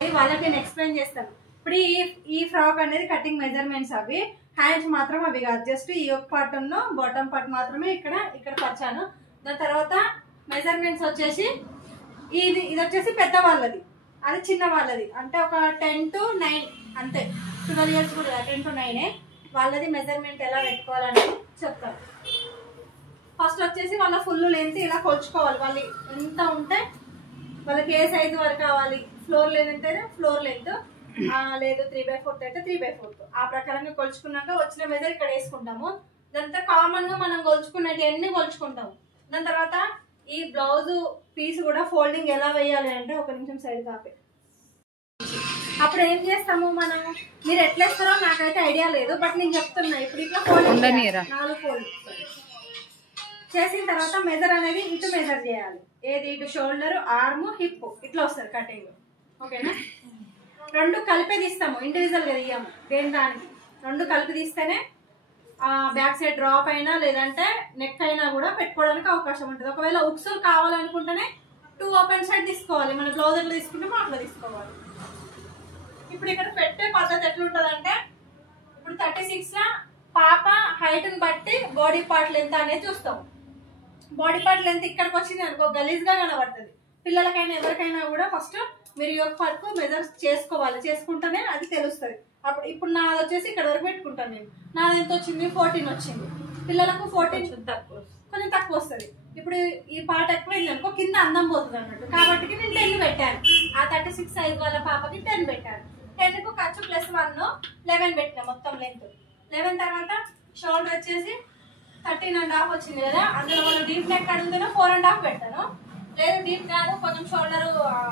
వాళ్ళకి నేను ఎక్స్ప్లెయిన్ చేస్తాను. ఇప్పుడు ఈ ఫ్రాక్ అనేది కటింగ్ మెజర్మెంట్స్ అవి, హ్యాండ్స్ మాత్రం అవి కాదు, జస్ట్ ఈ ఒక పార్ట్ బాటమ్ పార్ట్ మాత్రమే ఇక్కడ పరిచాను. దాని తర్వాత మెజర్మెంట్స్ వచ్చేసి ఇది వచ్చేసి పెద్ద వాళ్ళది, అది చిన్న వాళ్ళది, అంటే ఒక 10 to 9 అంతే, 12 years కూడా 10 to 9 వాళ్ళది మెజర్మెంట్ ఎలా పెట్టుకోవాలని చెప్తాను. ఫస్ట్ వచ్చేసి వాళ్ళ ఫుల్ లెంత్ ఇలా కొలుచుకోవాలి. వాళ్ళు ఎంత ఉంటే వాళ్ళకి ఏ సైజు వరకు కావాలి, ఫ్లోర్ లెంత్ అయితే ఫ్లోర్ లెంత్, లేదు 3/4 అయితే 3/4 ఆ ప్రకారంగా కొలుచుకున్నాక వచ్చిన మెజర్ ఇక్కడ వేసుకుంటాము. దాంతో కామన్ గా మనం కొలుచుకున్నట్టు అన్ని కొలుచుకుంటాము. దాని తర్వాత ఈ బ్లౌజ్ పీస్ కూడా ఫోల్డింగ్ ఎలా వేయాలి అంటే, ఒక నిమిషం సైడ్ కాపే, అప్పుడు ఏం చేస్తాము మనం, మీరు ఎట్లా వేస్తారో నాకైతే ఐడియా లేదు, బట్ నేను చెప్తున్నా. ఇప్పుడు ఇట్లా ఫోల్డింగ్ 4 ఫోల్డ్ చేసిన తర్వాత మెజర్ అనేది ఇటు మెజర్ చేయాలి. ఏది ఇటు షోల్డర్, ఆర్మ్, హిప్ ఇట్లా వస్తుంది కటింగ్. ఓకేనా, రెండు కలిపి తీస్తాము, ఇండివిజువల్ గా తీయము దేని దానికి. రెండు కలిపి తీస్తేనే బ్యాక్ సైడ్ డ్రాప్ అయినా లేదంటే నెక్ అయినా కూడా పెట్టుకోవడానికి అవకాశం ఉంటుంది. ఒకవేళ ఉక్సులు కావాలనుకుంటేనే 2 ఓపెన్ సైడ్ తీసుకోవాలి, మన బ్లౌజ్ ఎట్లా తీసుకుంటామో అట్లా తీసుకోవాలి. ఇప్పుడు ఇక్కడ పెట్టే పద్ధతి ఎట్లుంటదంటే, ఇప్పుడు 36 లా పాప హైట్ ని బట్టి బాడీ పార్ట్ లెంత్ అనేది చూస్తాం. బాడీ పార్ట్ లెంత్ ఇక్కడికి వచ్చింది అనుకో గలీజ్ గా కనబడుతుంది. పిల్లలకైనా ఎవరికైనా కూడా ఫస్ట్ మీరు యొక్క పార్ట్ మెజర్ చేసుకోవాలి, చేసుకుంటేనే అది తెలుస్తుంది. అప్పుడు ఇప్పుడు నాది వచ్చేసి ఇక్కడ వరకు పెట్టుకుంటాను నేను. నాది ఎంత వచ్చింది, 14 వచ్చింది. పిల్లలకు 14 కొంచెం తక్కువ వస్తుంది. ఇప్పుడు ఈ పార్ట్ ఎక్కువైంది అనుకో కింద అందం పోతుంది అన్నట్టు, కాబట్టి నేను 10 పెట్టాను. ఆ 36 సైజ్ వాళ్ళ పాపకి 10 పెట్టాను. 10 కు ఖర్చు +1 11 పెట్టినా మొత్తం లెంత్. 11 తర్వాత షోల్డర్ వచ్చేసి 13.5 వచ్చింది కదా, అందులో వాళ్ళు డీప్ నెక్ అడుగుతున్నా 4.5 పెట్టాను. లేదు డీప్ కాదు, కొంచెం షోల్డర్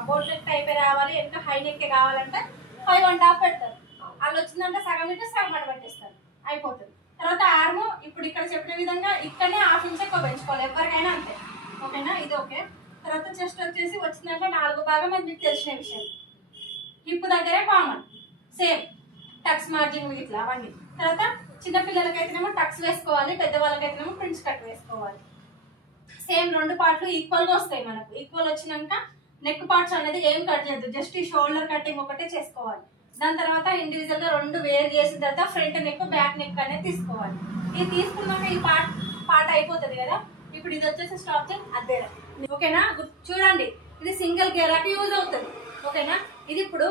బోట్ నెక్ టైప్ రావాలి, ఎంత హై నెక్ కావాలంటే 5.5 పెడతారు. వాళ్ళు వచ్చిందంటే సగం ఇటు సగం పట్టేస్తారు, అయిపోతుంది. తర్వాత ఆర్మ్ ఇప్పుడు ఇక్కడ చెప్పిన విధంగా ఇక్కడనే 1/2 ఇంచ్ ఎక్కువ పెంచుకోవాలి, ఎవరికైనా అంతే. ఓకేనా, ఇది ఓకే. తర్వాత చెస్ట్ వచ్చేసి వచ్చిందంటే 4 భాగం, అది మీకు తెలిసిన విషయం. హిప్ దగ్గరే కామన్ సేమ్ టక్స్ మార్జిన్ ఇట్లా అవన్నీ. తర్వాత చిన్న పిల్లలకైతేనేమో టక్స్ వేసుకోవాలి, పెద్దవాళ్ళకైతేనేమో ప్రిన్స్ కట్ వేసుకోవాలి. సేమ్ 2 పార్ట్లు ఈక్వల్ గా వస్తాయి మనకు. ఈక్వల్ వచ్చినాక నెక్ పార్ట్స్ అనేది ఏం కట్ చేయద్దు, జస్ట్ ఈ షోల్డర్ కటింగ్ ఒకటే చేసుకోవాలి. దాని తర్వాత ఇండివిజువల్ గా 2 వేర్ చేసిన తర్వాత ఫ్రంట్ నెక్ బ్యాక్ నెక్ అనేది తీసుకోవాలి. ఇది తీసుకున్నాక ఈ పార్ట్ అయిపోతుంది కదా. ఇప్పుడు ఇది వచ్చేసి స్టాప్ చేయండి అదే. ఓకేనా, చూడండి ఇది సింగిల్ గేరాకి యూజ్ అవుతుంది. ఓకేనా, ఇది ఇప్పుడు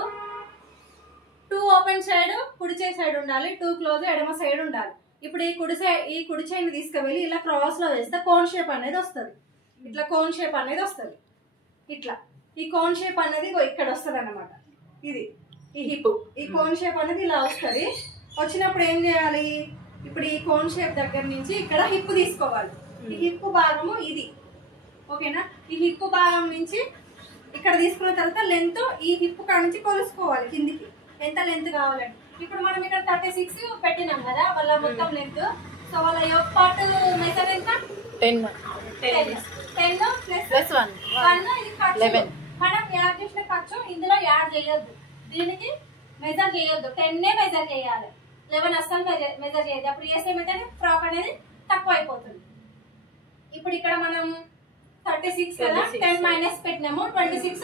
2 ఓపెన్ సైడ్ కుడి సైడ్ ఉండాలి, 2 క్లోజ్ ఎడమ సైడ్ ఉండాలి. ఇప్పుడు ఈ కుడి సైడ్ తీసుకువెళ్ళి ఇలా క్రాస్ లో వేస్తే కోన్ షేప్ అనేది వస్తుంది. ఇట్లా కోన్ షేప్ అనేది వస్తుంది. ఇట్లా ఈ కోన్ షేప్ అనేది ఇక్కడ వస్తుంది అన్నమాట. ఇది ఈ హిప్, ఈ కోన్ షేప్ అనేది ఇలా వస్తుంది. వచ్చినప్పుడు ఏం చేయాలి, ఇప్పుడు ఈ కోన్ షేప్ దగ్గర నుంచి ఇక్కడ హిప్ తీసుకోవాలి. ఈ హిప్ భాగము ఇది. ఓకేనా, ఈ హిప్ భాగం నుంచి ఇక్కడ తీసుకున్న తర్వాత లెంత్ ఈ హిప్ కాడ నుంచి కొలుసుకోవాలి కిందికి ఎంత లెంత్ కావాలండి. ఇప్పుడు మనం ఇక్కడ 36 పెట్టినాం కదా వాళ్ళ మొత్తం లెంత్. సో వాళ్ళ యొక్క పార్ట్ మెజర్ ఎంత, 10 + 1 ఇది ఖర్చు. మనం యాడ్ చేసిన ఖర్చు ఇందులో యాడ్ చేయొద్దు, దీనికి మెజర్ చేయొద్దు. 10 మెజర్ చేయాలి, 11 అస్సలు మెజర్ చేయొద్దు. అప్పుడు చేసేమైతే ఫ్రాక్ అనేది తక్కువ అయిపోతుంది. ఇప్పుడు ఇక్కడ మనం 36 కదా, 10 మైనస్ పెట్టినాము, 26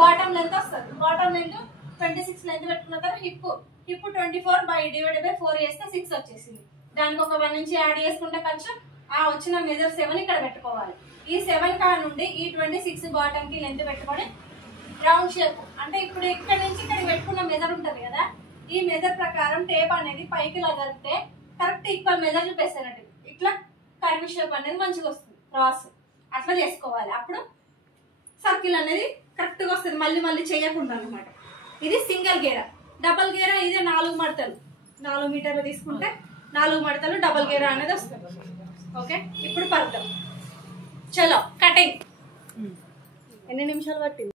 బాటమ్ లెంత్ వస్తుంది. బాటమ్ లెంత్ 26 లెంత్ పెట్టుకున్న తర్వాత హిప్ 24/4 చేస్తే 6 వచ్చేసింది. దానికి ఒక 1 ఇంచ్ యాడ్ చేసుకుంటే ఖర్చు ఆ వచ్చిన మెజర్ 7 ఇక్కడ పెట్టుకోవాలి. ఈ 7 కా నుండి ఈ 26 బాటమ్ కి లెంత్ పెట్టుకొని రౌండ్ షేప్, అంటే ఇప్పుడు ఇక్కడ నుంచి ఇక్కడ పెట్టుకున్న మెజర్ ఉంటది కదా, ఈ మెజర్ ప్రకారం టేప్ అనేది పైకి జరిగితే కరెక్ట్ ఈక్వల్ మెజర్ చూపేస్తానంటే ఇట్లా కర్వ్ షేప్ అనేది మంచిగా వస్తుంది. క్రాస్ అట్లా చేసుకోవాలి, అప్పుడు సర్కిల్ అనేది కరెక్ట్ గా వస్తుంది, మళ్ళీ చేయకుండా అనమాట. ఇది సింగిల్ గేరా. డబల్ గేరా ఇదే 4 మడతలు, 4 మీటర్లు తీసుకుంటే 4 మడతలు డబల్ గేరా అనేది వస్తుంది. ఓకే, ఇప్పుడు పడతాం. చలో కటింగ్. ఎన్ని నిమిషాలు పట్టింది?